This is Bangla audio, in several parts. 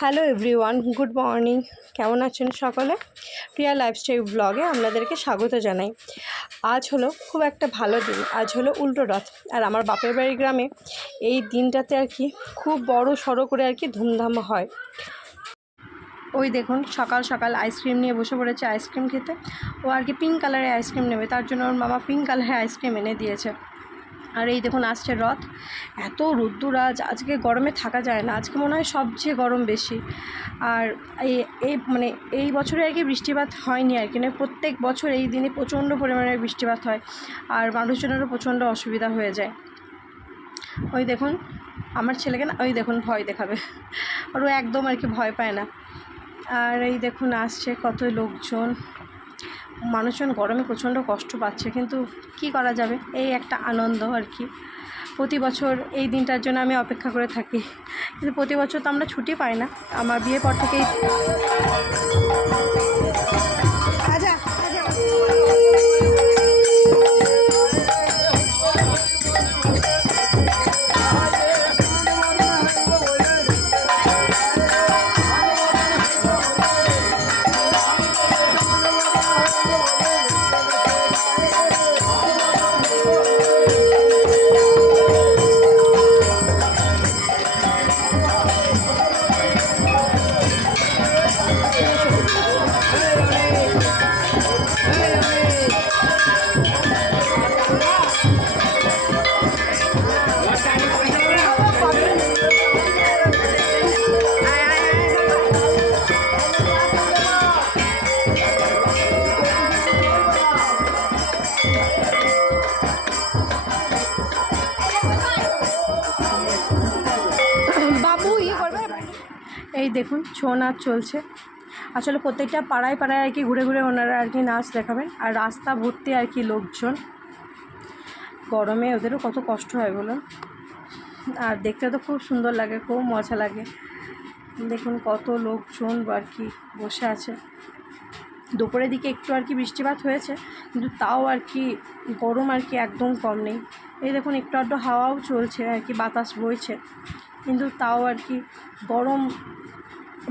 হ্যালো এভরিওয়ান গুড মর্নিং কেমন আছেন সকলে? প্রিয়া লাইফস্টাইল ব্লগে আপনাদেরকে স্বাগত জানাই। আজ হলো খুব একটা ভালো দিন। আজ হলো উল্টো রথ। আর আমার বাপের বাড়ি গ্রামে এই দিনটাতে আর কি খুব বড় সড়ো করে আর কি ধুমধাম হয়। ওই দেখুন, সকাল সকাল আইসক্রিম নিয়ে বসে পড়েছে আইসক্রিম খেতে। ও আর কি পিঙ্ক কালারের আইসক্রিম নেবে। তার জন্য ওর মামা পিঙ্ক কালারের আইসক্রিম এনে দিয়েছে। আর এই দেখুন আসছে রথ। এত রোদ্দুর আজ, আজকে গরমে থাকা যায় না। আজকে মনে হয় সবচেয়ে গরম বেশি। আর এই মানে এই বছরে আর কি বৃষ্টিপাত হয়নি আর কি। মানে প্রত্যেক বছর এই দিনে প্রচণ্ড পরিমাণে বৃষ্টিপাত হয়। আর মানুষজনেরও প্রচণ্ড অসুবিধা হয়ে যায়। ওই দেখুন, আমার ছেলেকে না, ওই দেখুন ভয় দেখাবে। আর ও একদম আর কি ভয় পায় না। আর এই দেখুন আসছে কত লোকজন। মানুষজন গরমে প্রচণ্ড কষ্ট পাচ্ছে, কিন্তু কি করা যাবে? এই একটা আনন্দ আর কি। প্রতি বছর এই দিনটার জন্য আমি অপেক্ষা করে থাকি। কিন্তু প্রতি বছর তো আমরা ছুটি পাই না। আমার বিয়ের পর থেকেই এই দেখুন, ছৌ নাচ চলছে। আসলে প্রত্যেকটা পাড়ায় পাড়ায় আর কি ঘুরে ঘুরে ওনারা আর কি নাচ দেখাবেন। আর রাস্তা ভর্তি আর কি লোকজন। গরমে ওদেরও কত কষ্ট হয় বলো আর দেখতে তো খুব সুন্দর লাগে, খুব মজা লাগে। দেখুন কত লোকজন আর কি বসে আছে। দুপুরের দিকে একটু আর কি বৃষ্টিপাত হয়েছে, কিন্তু তাও আর কি গরম আর কি একদম কম নেই। এই দেখুন, একটু আধটু হাওয়াও চলছে আর কি, বাতাস বইছে। কিন্তু তাও আর কি গরম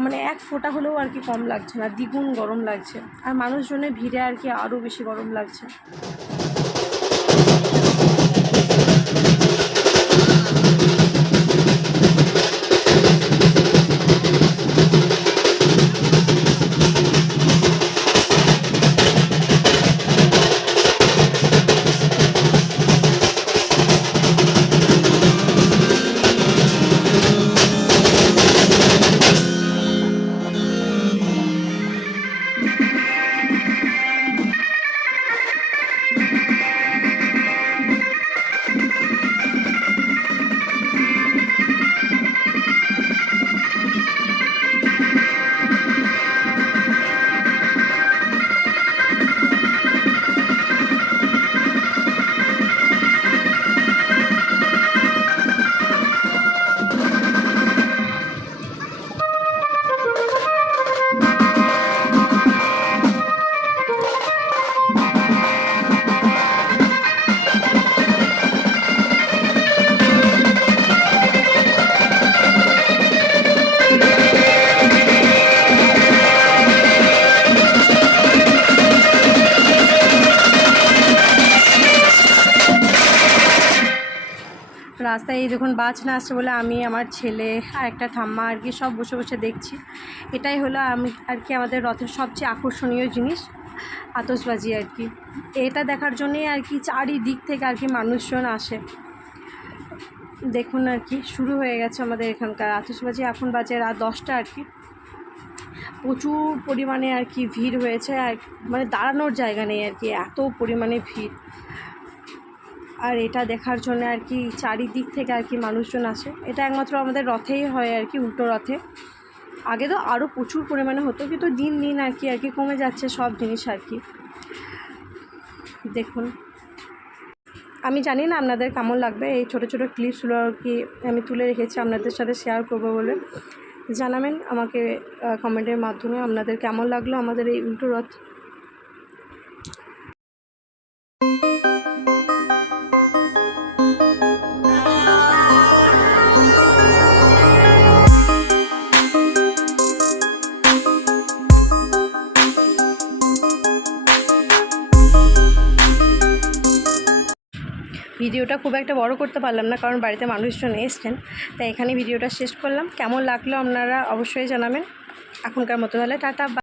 মানে এক ফোঁটা হলেও আর কি কম লাগছে না, দ্বিগুণ গরম লাগছে। আর মানুষজনের ভিড়ে আর কি আরও বেশি গরম লাগছে। রাস্তায় এই দেখুন বাস না আসছে বলে আমি, আমার ছেলে আর একটা ঠাম্মা আর কি সব বসে বসে দেখছি। এটাই হলো আমি, আর কি আমাদের রথের সবচেয়ে আকর্ষণীয় জিনিস আতসবাজি আর কি। এটা দেখার জন্যই আর কি চারিদিক থেকে আর কি মানুষজন আসে। দেখুন আর কি, শুরু হয়ে গেছে আমাদের এখানকার আতসবাজি এখন বাজে রাত দশটা আর কি। প্রচুর পরিমাণে আর কি ভিড় হয়েছে, আর মানে দাঁড়ানোর জায়গা নেই আর কি, এত পরিমাণে ভিড়। আর এটা দেখার জন্য আর কি চারিদিক থেকে আর কি মানুষজন আসে। এটা একমাত্র আমাদের রথেই হয় আর কি উল্টো রথে। আগে তো আরও প্রচুর পরিমাণে হতো, কিন্তু দিন দিন আর কি আর কি কমে যাচ্ছে সব জিনিস আর কি। দেখুন। আমি জানি না আপনাদের কেমন লাগবে, এই ছোটো ছোটো ক্লিপসগুলো আর কি আমি তুলে রেখেছি আপনাদের সাথে শেয়ার করব বলে। জানাবেন আমাকে কমেন্টের মাধ্যমে আপনাদের কেমন লাগল আমাদের এই উল্টো রথ। ভিডিওটা খুব একটা বড় করতে পারলাম না, কারণ বাড়িতে মানুষজন এসছেন। তাই এখানে ভিডিওটা শেষ করলাম। কেমন লাগল আপনারা অবশ্যই জানাবেন। এখনকার মতো তাহলে টাটা